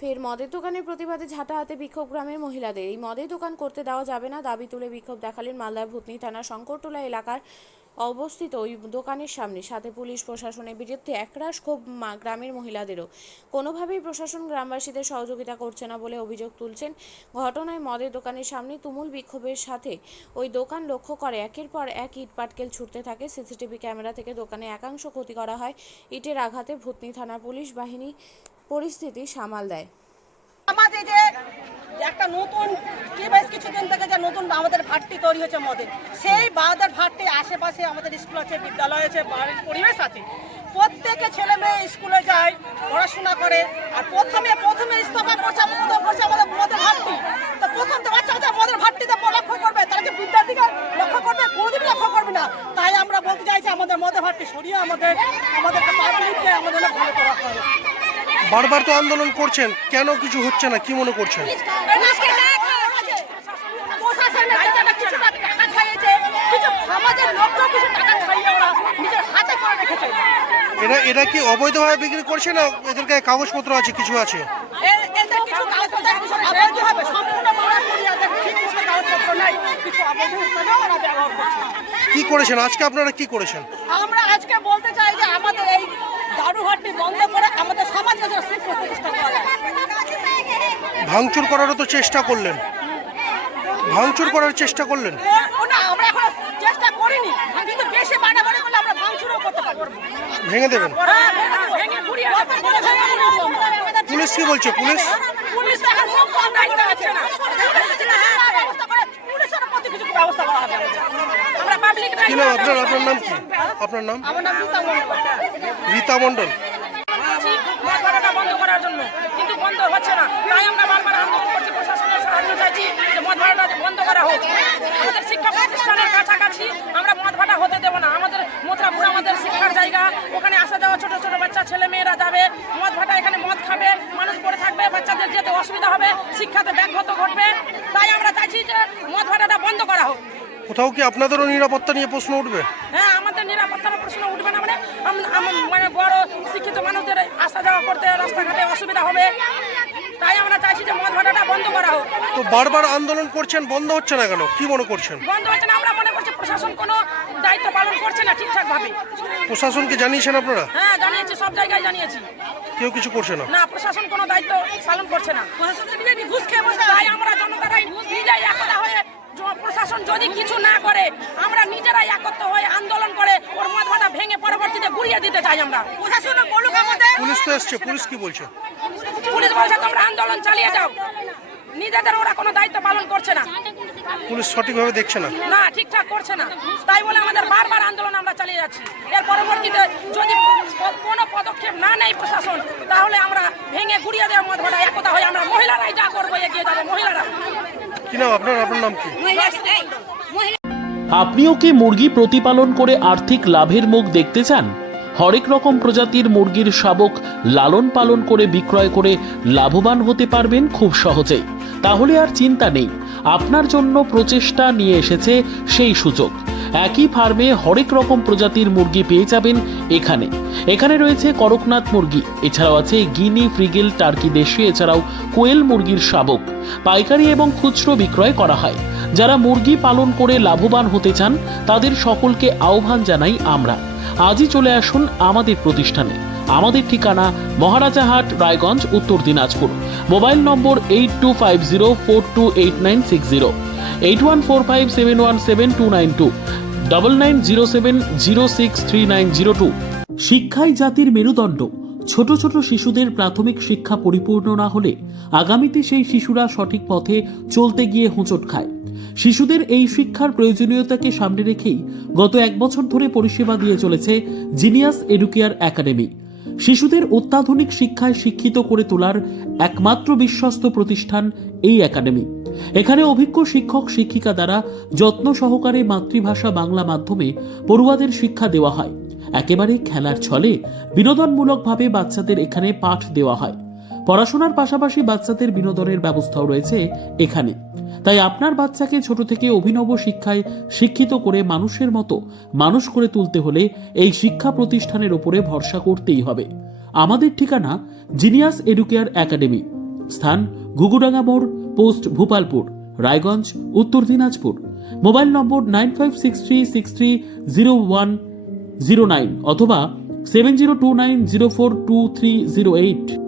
ফের মদের দোকানের প্রতিবাদে ঝাঁটাহাতে বিক্ষোভ গ্রামের মহিলাদের। এই মদের দোকান করতে দেওয়া যাবে না দাবি তুলে বিক্ষোভ দেখালেন মালদার ভূতনি থানার শঙ্করটোলা এলাকার অবস্থিত ওই দোকানের সামনে। সাথে পুলিশ প্রশাসনের বিরুদ্ধে একরাশ ক্ষোভ গ্রামের মহিলাদেরও। কোনোভাবেই প্রশাসন গ্রামবাসীদের সহযোগিতা করছে না বলে অভিযোগ তুলছেন। ঘটনায় মদের দোকানের সামনে তুমুল বিক্ষোভের সাথে ওই দোকান লক্ষ্য করে একের পর এক ইট পাটকেল ছুটতে থাকে। সিসিটিভি ক্যামেরা থেকে দোকানে একাংশ ক্ষতি করা হয়। ইটের আঘাতে ভূতনি থানার পুলিশ বাহিনী পরিস্থিতি সামাল দেয়। আমাদের যে একটা নতুন বেশ কিছুদিন থেকে যে নতুন আমাদের ভাট্টি তৈরি হয়েছে মদের, সেই বাদের ভাট্টি আশেপাশে আমাদের স্কুল আছে, বিদ্যালয় আছে, বাড়ির পরিবেশ আছে। প্রত্যেকে ছেলে মেয়ে স্কুলে যায়, পড়াশোনা করে। আর প্রথমে ইস্তফা করছে আমাদের মদের ভাট্টি। তো প্রথম তো বাচ্চা মদের ভাট্টিতে লক্ষ্য করবে, তাকে বিদ্যার্থীকে লক্ষ্য করবে, কোনোদিন লক্ষ্য করবে না। তাই আমরা বলতে চাইছি আমাদের মদের ভাট্টি সরিয়ে আমাদেরকে পাবলিককে আমাদের ভালো করা হয়। বারবার তো আন্দোলন করছেন, কেন কিছু হচ্ছে না, কি মনে করছেন? এরা কি অবৈধভাবে বিক্রি করছে না এদের গায়ে কাগজপত্র আছে, কিছু আছে? কি করেছেন আজকে, আপনারা কি করেছেন? আমরা আজকে বলতে চাই যে আমাদের এই দারুহাটটি বন্ধ করে আমাদের সমাজে প্রতিষ্ঠা করা। ভাঙচুর করারও তো চেষ্টা করলেন, ভাঙচুর করার চেষ্টা করলেন না, আমরা এখন চেষ্টা করিনি, কিন্তু বেশি বাড়াবাড়ি করলে আমরা ভাঙচুরও করতে পারবো। ভেঙে দেবেন? পুলিশ কি বলছে? পুলিশ কি নাম আপনার নাম কি? আপনার নাম? রীতা মণ্ডল। বন্ধ করার জন্য কিন্তু বন্ধ হচ্ছে না, তাই আমরা বারবার আন্দোলন করছি, প্রশাসনের সাহায্য চাইছি যে মদ ভাড়াটা বন্ধ করা হোক। আমাদের শিক্ষা প্রতিষ্ঠানের কাছাকাছি আমরা মদ ভাড়া হতে দেবো না। আমাদের মথুরাপুর আমাদের শিক্ষার জায়গা, ওখানে আসা যাওয়া ছোট ছোট বাচ্চা ছেলে মেয়েরা যাবে, মদ ভাড়া এখানে মদ খাবে, মানুষ পড়ে থাকবে, বাচ্চাদের যেতে অসুবিধা হবে, শিক্ষাতে ব্যাঘাত ঘটবে। তাই আমরা চাইছি যে মদ ভাড়াটা বন্ধ করা হোক। কোথাও কি আপনাদেরও নিরাপত্তা নিয়ে প্রশ্ন উঠবে? হ্যাঁ, আমাদের নিরাপত্তার প্রশ্ন উঠবে না, মানে বড় শিক্ষিত মানুষদের আসা যাওয়া করতে রাস্তাঘাটে অসুবিধা হবে। তাই আমরা চাইছি যে মদ ভাড়াটা বন্ধ করা হোক। তো বারবার আন্দোলন করছেন, বন্ধ হচ্ছে না কেন, কি মনে করছেন? বন্ধ হচ্ছে না, আমরা মনে করছি প্রশাসন কোনো দায়িত্ব পালন করছে না ঠিকঠাক ভাবে। প্রশাসনকে জানিয়েছেন আপনারা? হ্যাঁ, জানিয়েছি, সব জায়গায় জানিয়েছি। কেউ কিছু করছে না? না, প্রশাসন কোনো দায়িত্ব পালন করছে না। ঘুষ খেয়ে বসে। তাই আমরা জনতারাই নিজেই একতা হয়ে, প্রশাসন যদি কিছু না করে আমরা নিজেরাই একত্র হয়ে আন্দোলন করে ওর মদ ভাড়া ভেঙে পরবর্তীতে গুড়িয়ে দিতে চাই আমরা। প্রশাসন বলুক আমাদের। পুলিশ তো এসছে, পুলিশ কি বলছে? পুলিশ বলছে তোমরা আন্দোলন চালিয়ে যাও, নিজেদের ওরা কোনো দায়িত্ব পালন করছে না। পুলিশ সঠিকভাবে দেখছে না? না, ঠিকঠাক করছে না। তাই বলে আমাদের বারবার আন্দোলন আমরা চালিয়ে যাচ্ছি। এর পরবর্তীতে যদি কোনো পদক্ষেপ না নেয় প্রশাসন, তাহলে আমরা ভেঙে গুড়িয়ে দেওয়া মদ ভাড়া একতা হয়ে আমরা মহিলারাই যা করবো, এগিয়ে যাবো মহিলারা। কি নাম আপনার নাম কি? আপনিও কি মুরগি প্রতিপালন করে আর্থিক লাভের মুখ দেখতে চান? হরেক রকম প্রজাতির মুরগির শাবক লালন পালন করে বিক্রয় করে লাভবান হতে পারবেন খুব সহজেই। তাহলে আর চিন্তা নেই, আপনার জন্য প্রচেষ্টা নিয়ে এসেছে সেই সুযোগ। একই ফার্মে হরেক রকম প্রজাতির মুরগি পেয়ে যাবেন এখানে রয়েছে করকনাথ মুরগি, এছাড়াও আছে গিনি, ফ্রিগেল, টার্কি দেশি, এছাড়াও কোয়েল মুরগির শাবক পাইকারি এবং খুচরো বিক্রয় করা হয়। যারা মুরগি পালন করে লাভবান হতে চান তাদের সকলকে আহ্বান জানাই আমরা। আজই চলে আসুন আমাদের প্রতিষ্ঠানে। আমাদের ঠিকানা মহারাজাহাট, রায়গঞ্জ, উত্তর দিনাজপুর। মোবাইল নম্বর 8250428960, 8145717292, 9907063902। শিক্ষাই জাতির মেরুদণ্ড। ছোট ছোট শিশুদের প্রাথমিক শিক্ষা পরিপূর্ণ না হলে আগামীতে সেই শিশুরা সঠিক পথে চলতে গিয়ে হোঁচট খায়। শিশুদের এই শিক্ষার প্রয়োজনীয়তাকে সামনে রেখেই গত 1 বছর ধরে পরিষেবা দিয়ে চলেছে জিনিয়াস এডুকেয়ার একাডেমি। শিশুদের অত্যাধুনিক শিক্ষায় শিক্ষিত করে তোলার একমাত্র বিশ্বস্ত প্রতিষ্ঠান এই একাডেমি। এখানে অভিজ্ঞ শিক্ষক শিক্ষিকা দ্বারা যত্ন সহকারে মাতৃভাষা বাংলা মাধ্যমে পড়ুয়াদের শিক্ষা দেওয়া হয়। একেবারে খেলার ছলে বিনোদনমূলকভাবে বাচ্চাদের এখানে পাঠ দেওয়া হয়। পড়াশোনার পাশাপাশি বাচ্চাদের বিনোদনের ব্যবস্থাও রয়েছে এখানে। তাই আপনার বাচ্চাকে ছোট থেকে অভিনব শিক্ষায় শিক্ষিত করে মানুষের মতো মানুষ করে তুলতে হলে এই শিক্ষা প্রতিষ্ঠানের উপরে ভরসা করতেই হবে। আমাদের ঠিকানা জিনিয়াস এডুকেয়ার একাডেমি, স্থান ঘুঘুডাঙ্গা মোড়, পোস্ট ভূপালপুর, রায়গঞ্জ, উত্তর দিনাজপুর। মোবাইল নম্বর 9563630109 অথবা 7029042308।